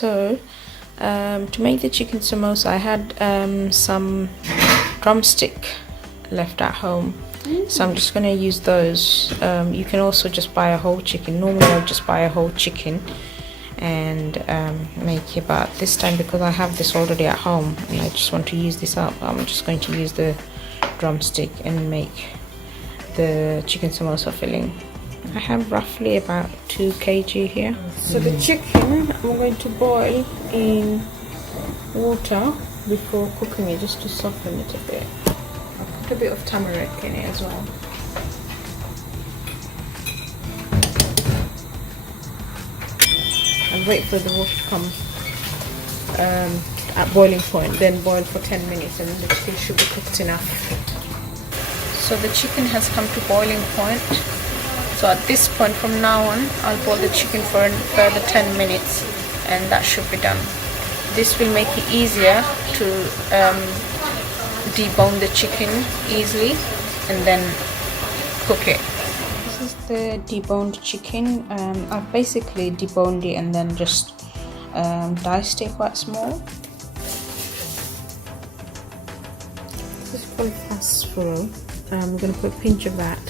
So to make the chicken samosa, I had some drumstick left at home, so I'm just going to use those. You can also just buy a whole chicken. Normally I'll just buy a whole chicken and make it, but this time because I have this already at home and I just want to use this up, I'm just going to use the drumstick and make the chicken samosa filling. I have roughly about 2 kg here. So the chicken I'm going to boil in water before cooking it, just to soften it a bit. I'll put a bit of turmeric in it as well. And wait for the water to come at boiling point, then boil for 10 minutes and the chicken should be cooked enough. So the chicken has come to boiling point. So at this point from now on, I'll boil the chicken for a further 10 minutes and that should be done. This will make it easier to debone the chicken easily and then cook it. This is the deboned chicken. I've basically deboned it and then just diced it quite small. This is called phosphoro. I'm going to put a pinch of that.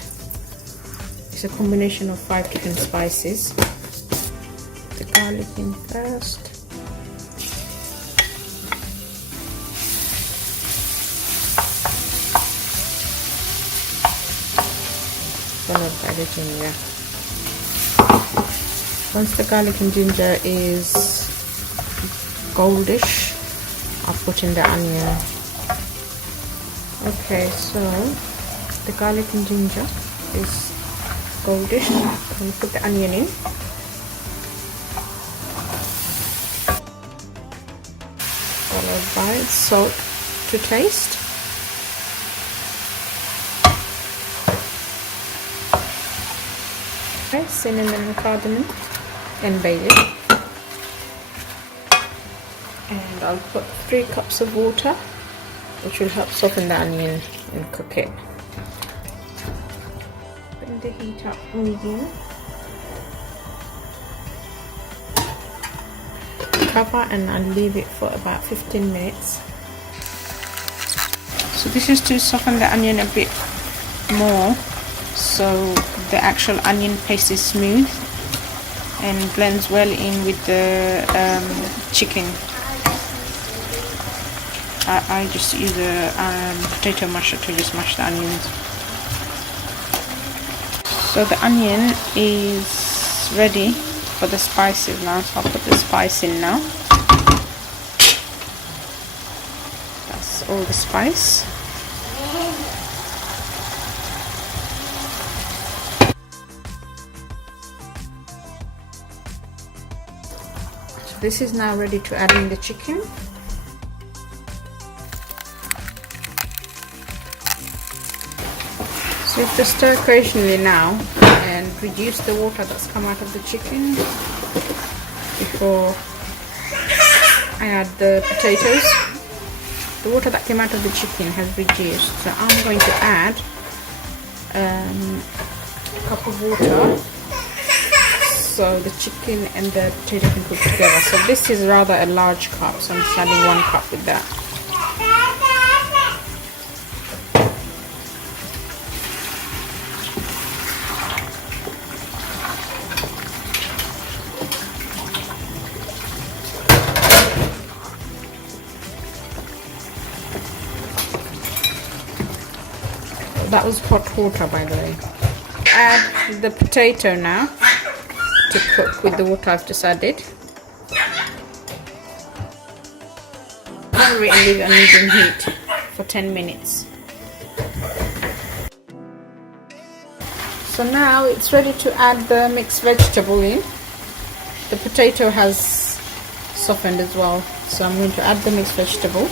It's a combination of 5 different spices. The garlic in first. Followed by the ginger. Once the garlic and ginger is goldish, I'll put in the onion. Okay, so the garlic and ginger is goldish. I'm going to put the onion in. Followed by salt to taste. Okay, cinnamon and cardamom and bay leaf. And I'll put 3 cups of water, which will help soften the onion and cook it. The heat up medium. Cover and I'll leave it for about 15 minutes. So this is to soften the onion a bit more, so the actual onion paste is smooth and blends well in with the chicken. I just use a potato masher to just mash the onions. So the onion is ready for the spices now, so I'll put the spice in now. That's all the spice. So this is now ready to add in the chicken. So you have to stir occasionally now and reduce the water that's come out of the chicken before I add the potatoes. The water that came out of the chicken has reduced, so I'm going to add a cup of water so the chicken and the potato can cook together. So this is rather a large cup, so I'm just adding 1 cup with that. That was hot water, by the way. add the potato now to cook with the water I've just added. Cover it and leave it on medium heat for 10 minutes. So now it's ready to add the mixed vegetable in. The potato has softened as well, so I'm going to add the mixed vegetable.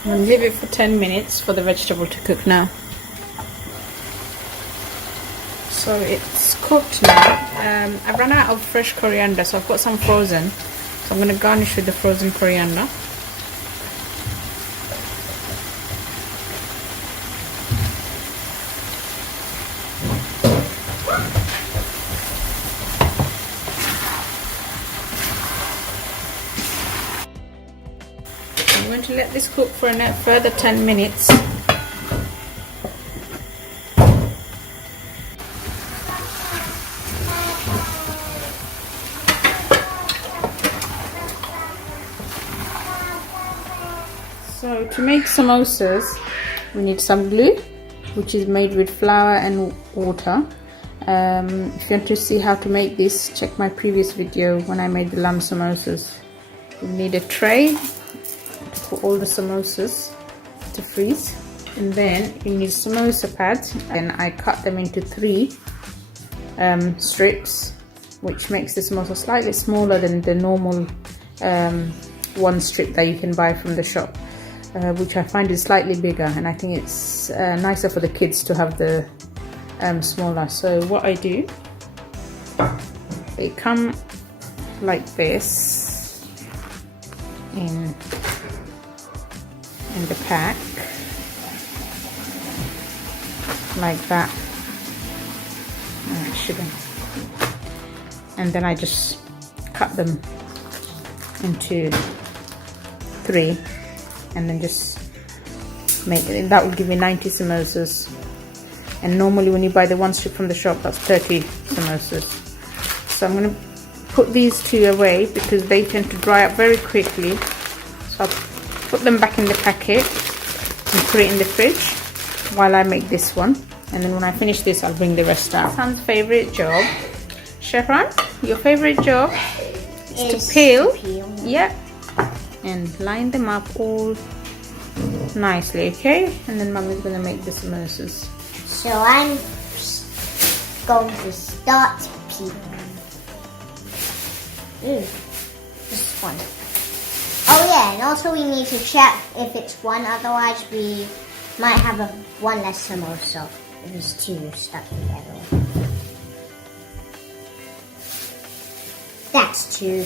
I'm going to leave it for 10 minutes for the vegetable to cook now. So it's cooked now. I've run out of fresh coriander, so I've got some frozen. So I'm going to garnish with the frozen coriander. I'm going to let this cook for a further 10 minutes. So to make samosas, we need some glue, which is made with flour and water. If you want to see how to make this, check my previous video when I made the lamb samosas. You need a tray to put all the samosas to freeze, and then you need samosa pads, and I cut them into 3 strips, which makes the samosa slightly smaller than the normal 1 strip that you can buy from the shop, which I find is slightly bigger, and I think it's nicer for the kids to have the smaller. So what I do, they come like this in the pack, like that. I shouldn't. And then I just cut them into 3, and then just make it. That will give me 90 samosas. And normally when you buy the 1 strip from the shop, that's 30 samosas. So I'm going to put these 2 away because they tend to dry up very quickly. So I'll put them back in the packet and put it in the fridge while I make this one. And then when I finish this, I'll bring the rest out. Son's favorite job, Shefran, your favorite job is to peel. Yep. And line them up all nicely, okay? And then Mummy's gonna make the samosas. So I'm going to start peeling. This one. Oh yeah, and also we need to check if it's 1, otherwise we might have 1 less samosa if it's 2 stuck together. That's 2.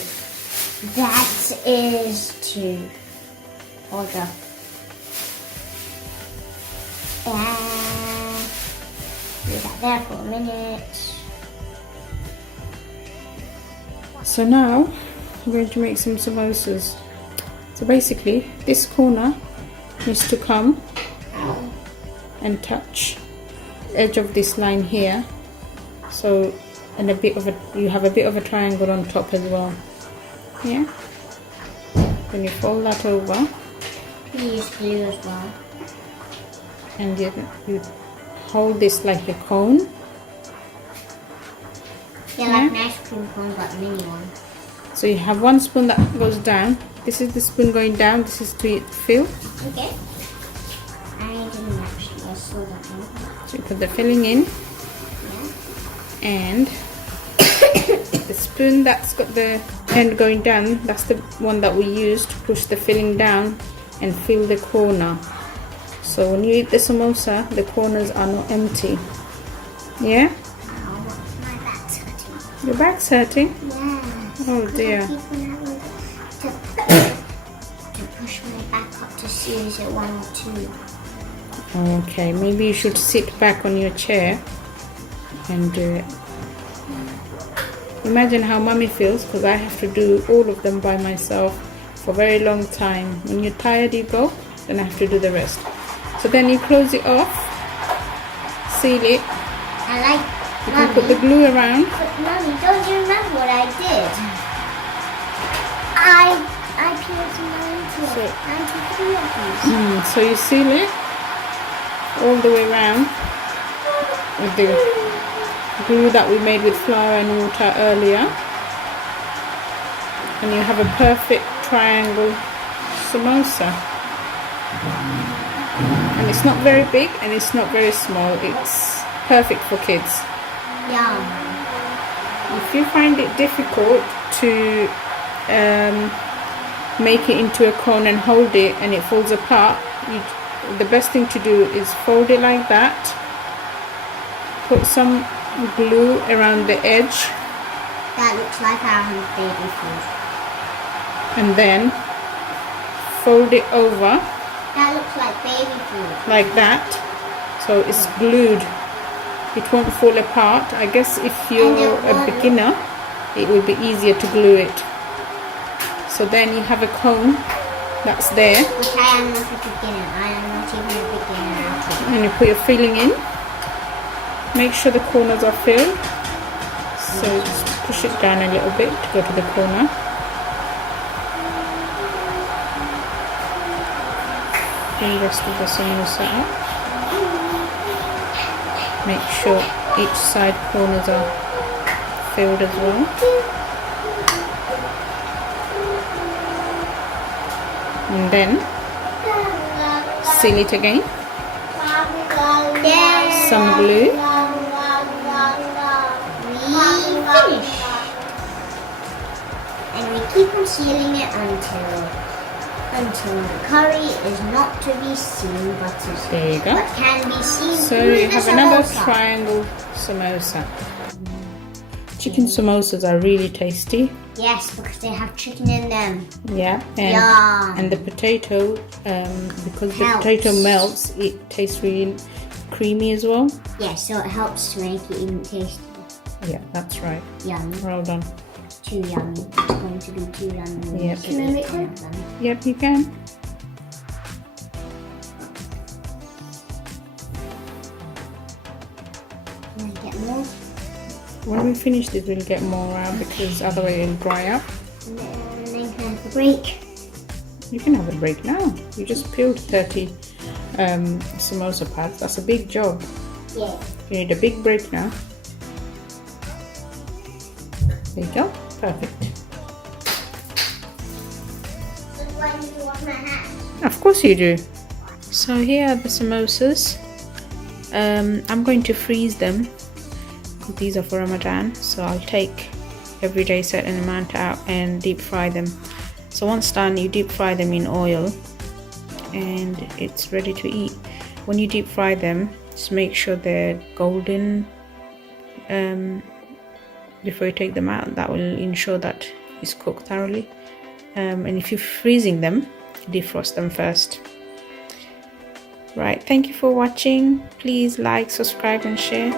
That is 2. Hold up. And leave that there for a minute. So now I'm going to make some samosas. So basically this corner needs to come and touch the edge of this line here. So, and you have a bit of a triangle on top as well. Yeah. Then you fold that over. You use glue as well. And you hold this like a cone. Yeah, like an ice cream cone, but mini one. So you have 1 spoon that goes down. This is the spoon going down. This is to fill. Okay. I didn't actually. I saw that one. So you put the filling in. Yeah. And the spoon that's got the end going down, that's the one that we use to push the filling down and fill the corner. So when you eat the samosa, the corners are not empty. Yeah? My back's hurting. Your back's hurting? Yeah. Oh dear. I keep on having to push my back up to see is it 1 or 2. Okay, maybe you should sit back on your chair and do it. Imagine how Mummy feels, because I have to do all of them by myself for a very long time. When you're tired, you go, then I have to do the rest. So then you close it off, seal it. I like. You can put the glue around. But Mummy, don't you remember what I did? I peeled some 93 of these. So you seal it all the way around with the glue that we made with flour and water earlier, and you have a perfect triangle samosa. And it's not very big and it's not very small. It's perfect for kids. Yum. If you find it difficult to make it into a cone and hold it and it falls apart, the best thing to do is fold it like that, put some glue around the edge, That looks like our baby food. and then fold it over That looks like baby food. like that, so it's glued. It won't fall apart. I guess if you're a beginner, it will be easier to glue it. So then you have a cone that's there, Which I am not a beginner. I am not even a beginner at all. and you put your filling in. Make sure the corners are filled. So just push it down a little bit to go to the corner. Fill the rest of the samosa up. Make sure each side corners are filled as well. And then seal it again. Some glue. We finish. And we keep on sealing it until the curry is not to be seen, but There you go. can be seen So through you the have another samosa. triangle samosa. Chicken samosas are really tasty. Yes, because they have chicken in them. Yeah, Yum. and the potato, because the Helps. potato melts, it tastes really creamy as well. Yes, so it helps to make it even tastier. Yeah, that's right. Yummy. Well done. Too yummy. It's going to be too yummy. Yep. Can I make one of them? Yep, you can. Can I get more? When we finish this, we'll get more out because otherwise it'll dry up. And then can I have a break? You can have a break now. You just peeled 30 samosa pads. That's a big job. Yeah. You need a big break now. There you go. Perfect. So do I need to wash my hands? Of course you do. So here are the samosas. I'm going to freeze them. These are for Ramadan, so I'll take every day certain amount out and deep fry them. So once done, you deep fry them in oil and it's ready to eat. When you deep fry them, just make sure they're golden before you take them out. That will ensure that it's cooked thoroughly. And if you're freezing them, defrost them first. Right, thank you for watching. Please like, subscribe and share.